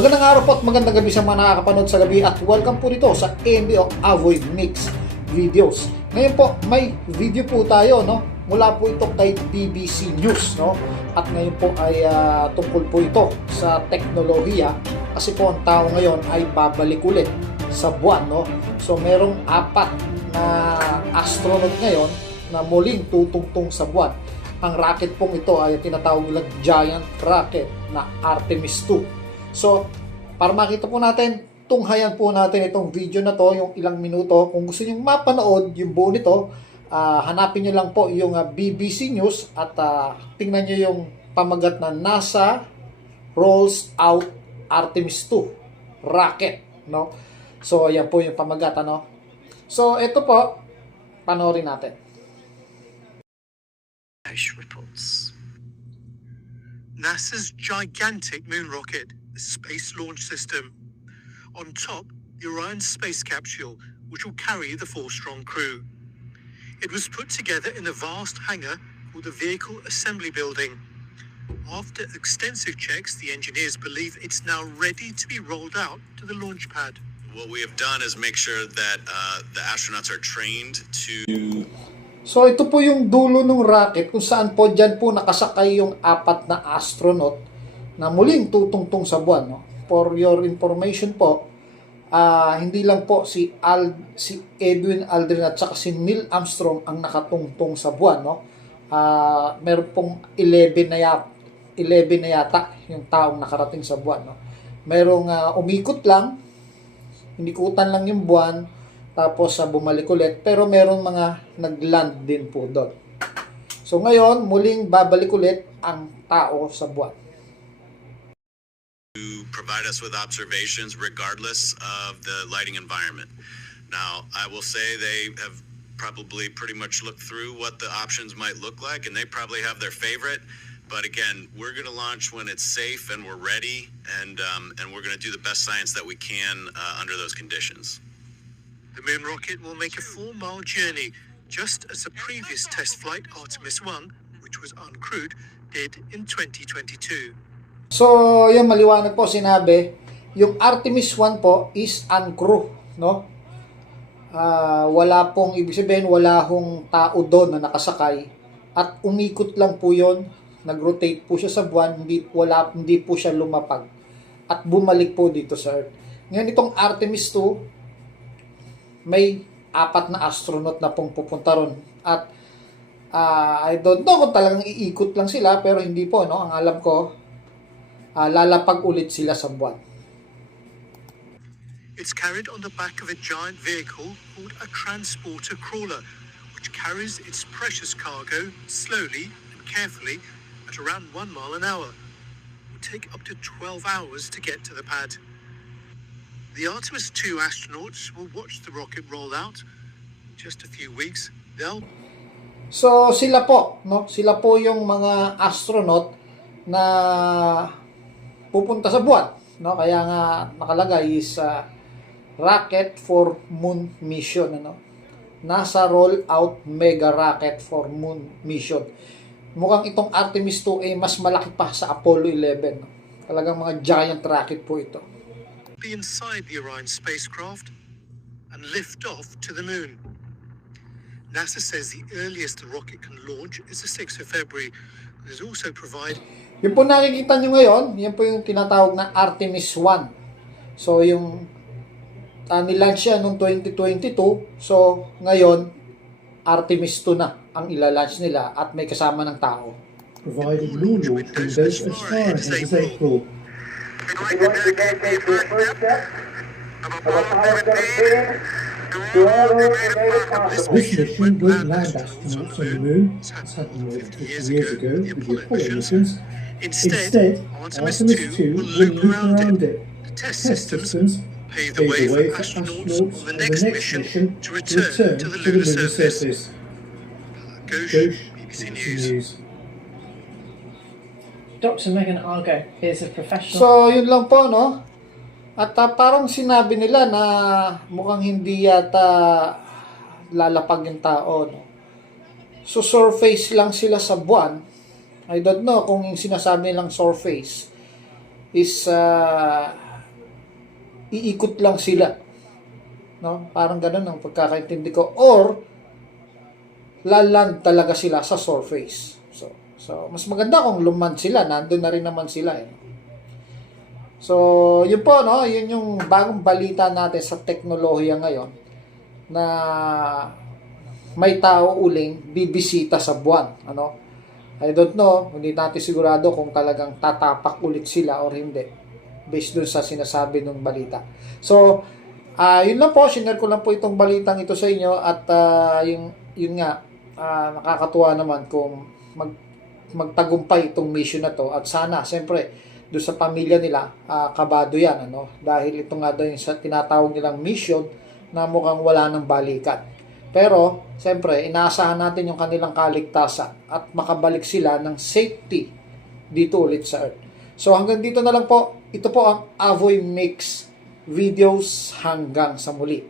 Magandang araw po at magandang gabi sa mga nakakapanood sa gabi at welcome po dito sa AMB o Avoid Mix Videos. Ngayon po may video po tayo, no? Mula po ito kay BBC News, no? At ngayon po ay tungkol po ito sa teknolohiya kasi po ang tao ngayon ay babalik ulit sa buwan, no? So merong 4 na astronaut ngayon na muling tutungtong sa buwan. Ang rocket pong ito ay tinatawag nilang giant rocket na Artemis 2. So, para makita po natin, tunghayan po natin itong video na to, yung ilang minuto. Kung gusto niyo mapanood yung buo nito, hanapin niyo lang po yung BBC News at tingnan niyo yung pamagat na NASA rolls out Artemis 2 rocket, no? So, ayan po yung pamagat, ano? So, ito po, panoorin natin. Reports. NASA's gigantic moon rocket, the Space Launch System. On top, the Orion space capsule, which will carry the 4-strong crew. It was put together in a vast hangar called the Vehicle Assembly Building. After extensive checks, the engineers believe it's now ready to be rolled out to the launch pad. What we have done is make sure that the astronauts are trained to... So ito po yung dulo ng rocket kung saan po dyan po nakasakay yung 4 na astronaut na muling tutungtong sa buwan, no? For your information po, hindi lang po si Edwin Aldrin at saka si Neil Armstrong ang nakatungtong sa buwan, no? Meron pong 11 na yata yung taong nakarating sa buwan, no? Merong umikot lang, inikutan lang yung buwan, tapos bumalik ulit, pero meron mga nagland din po doon. So ngayon, muling babalik ulit ang tao sa buwan. To provide us with observations regardless of the lighting environment. Now, I will say they have probably pretty much looked through what the options might look like, and they probably have their favorite. But again, we're going to launch when it's safe and we're ready, and we're going to do the best science that we can under those conditions. The moon rocket will make a 4-mile journey, just as the previous test flight, Artemis 1, which was uncrewed, did in 2022. So, yung maliwanag po sinabi, yung Artemis 1 po is uncrewed, no? Wala pong, ibig sabihin, wala hong tao doon na nakasakay at umikot lang po yon, nag-rotate po siya sa buwan, hindi po siya lumapag at bumalik po dito sa Earth. Ngayon itong Artemis 2, may 4 na astronaut na pong pupunta ron. At I don't know kung talagang iikot lang sila, pero hindi po, no? Ang alam ko, lalapag ulit sila sa buwan. It's carried on the back of a giant vehicle called a transporter crawler, which carries its precious cargo slowly and carefully at around 1 mile an hour. It will take up to 12 hours to get to the pad. The Artemis 2 astronauts will watch the rocket roll out. In just a few weeks, So sila po, no? Sila po yung mga astronaut na pupunta sa buwan, no? Kaya nga nakalagay is rocket for moon mission, ano? NASA roll out mega rocket for moon mission. Mukhang itong Artemis 2 ay mas malaki pa sa Apollo 11, no? Talagang mga giant rocket po ito. be inside the Orion spacecraft and lift off to the moon. NASA says the earliest the rocket can launch is the 6th of February. There's also Yung po nakikita nyo ngayon, yan po yung tinatawag na Artemis 1. So yung nilaunch siya noong 2022. So ngayon, Artemis 2 na ang ilalunch nila at may kasama ng tao. Provided moon launch windows as far as April. This mission will land astronauts on the moon, as happened more than 50 years ago with the Apollo missions. Instead, Artemis 2 will loop around it. The test Test systems systems pave the way for astronauts on the next mission to return to the lunar surface. Ghosh, BBC News. Dr. Megan Argo is a professional. So, yun lang po, no? At parang sinabi nila na mukhang hindi yata lalapag yung tao, no? So, surface lang sila sa buwan. I don't know kung yung sinasabi nilang surface is iikot lang sila. No? Parang ganun ang pagkakaintindi ko. Or, laland talaga sila sa surface. So mas maganda kung lumand sila. Nandun na rin naman sila. So, yun po, no? Yun yung bagong balita natin sa teknolohiya ngayon na may tao uling bibisita sa buwan. Ano? I don't know, hindi natin sigurado kung talagang tatapak ulit sila or hindi based dun sa sinasabi ng balita. So, yun lang po, share ko lang po itong balitang ito sa inyo at yun nga, nakakatuwa naman kung magtagumpay itong mission na to at sana, siyempre, doon sa pamilya nila, kabado yan, ano? Dahil ito nga daw yung sa tinatawag nilang mission na mukhang wala ng balikan. Pero, siyempre, inaasahan natin yung kanilang kaligtasan at makabalik sila ng safety dito ulit sa Earth. So, hanggang dito na lang po. Ito po ang Avoy Mix Videos hanggang sa muli.